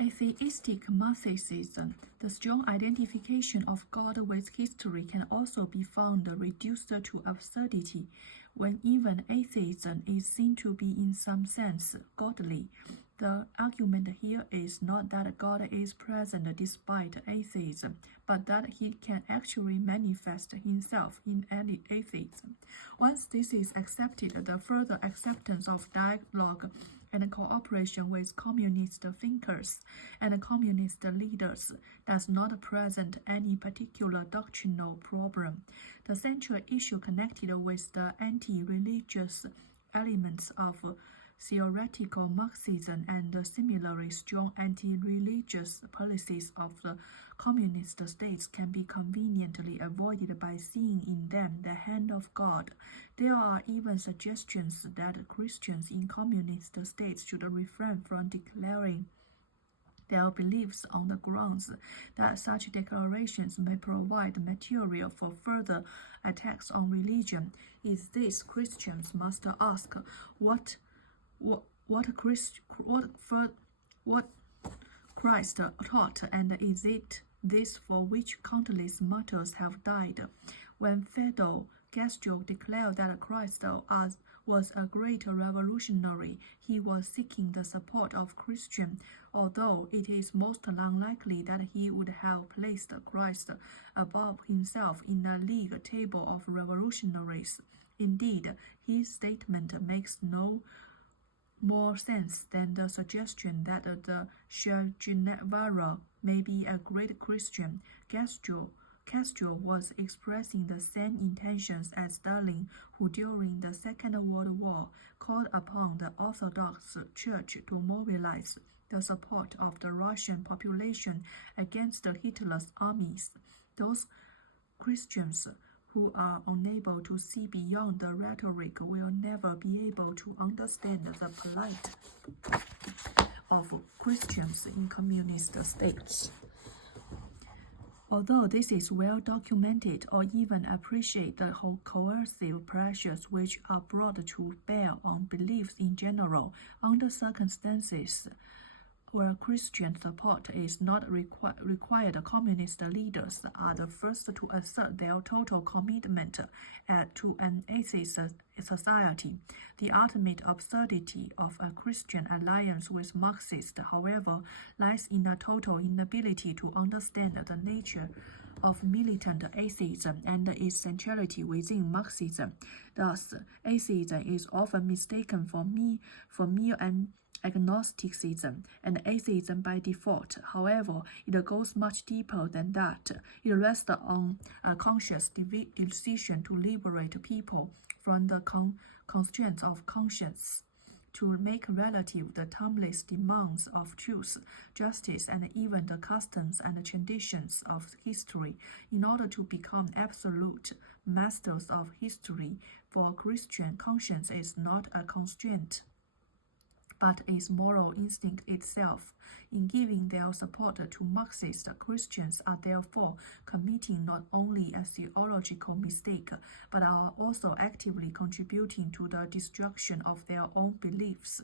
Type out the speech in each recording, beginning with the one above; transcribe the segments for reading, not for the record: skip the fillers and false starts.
atheistic Marxism, the strong identification of God with history can also be found reduced to absurdity when even atheism is seen to be in some sense godly. The argument here is not that God is present despite atheism, but that he can actually manifest himself in any atheism. Once this is accepted, the further acceptance of dialogue and cooperation with communist thinkers and communist leaders does not present any particular doctrinal problem. The central issue connected with the anti-religious elements of theoretical Marxism and the similarly strong anti-religious policies of the communist states can be conveniently avoided by seeing in them the hand of God. There are even suggestions that Christians in communist states should refrain from declaring their beliefs on the grounds that such declarations may provide material for further attacks on religion. Is this, Christians must ask, what Christ taught, and is it this for which countless martyrs have died? When Fidel Castro declared that Christ was a great revolutionary, he was seeking the support of Christians, although it is most unlikely that he would have placed Christ above himself in a league table of revolutionaries. Indeed, his statement makes no more sense than the suggestion that the Che Guevara may be a great Christian. Castro was expressing the same intentions as Stalin, who during the Second World War called upon the Orthodox Church to mobilize the support of the Russian population against Hitler's armies. Those Christians who are unable to see beyond the rhetoric will never be able to understand the plight of Christians in communist states. Although this is well documented, or even appreciate the coercive pressures which are brought to bear on beliefs in general, under circumstances where Christian support is not required, communist leaders are the first to assert their total commitment to an atheist society. The ultimate absurdity of a Christian alliance with Marxists, however, lies in a total inability to understand the nature of militant atheism and its centrality within Marxism. Thus, atheism is often mistaken for mere agnosticism and atheism by default. However, it goes much deeper than that. It rests on a conscious decision to liberate people from the constraints of conscience, to make relative the timeless demands of truth, justice, and even the customs and traditions of history, in order to become absolute masters of history. For Christian, conscience is not a constraint, but is moral instinct itself. In giving their support to Marxist, Christians are therefore committing not only a theological mistake, but are also actively contributing to the destruction of their own beliefs.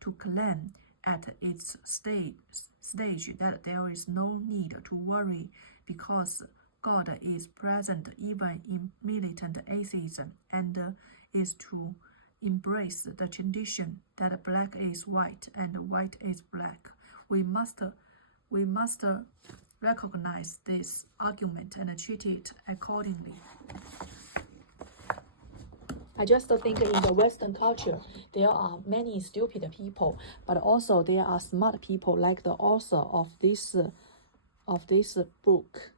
To claim at its stage that there is no need to worry because God is present even in militant atheism, and is to embrace the tradition that black is white and white is black. We must recognize this argument and treat it accordingly. I just think in the Western culture, there are many stupid people, but also there are smart people like the author of this book.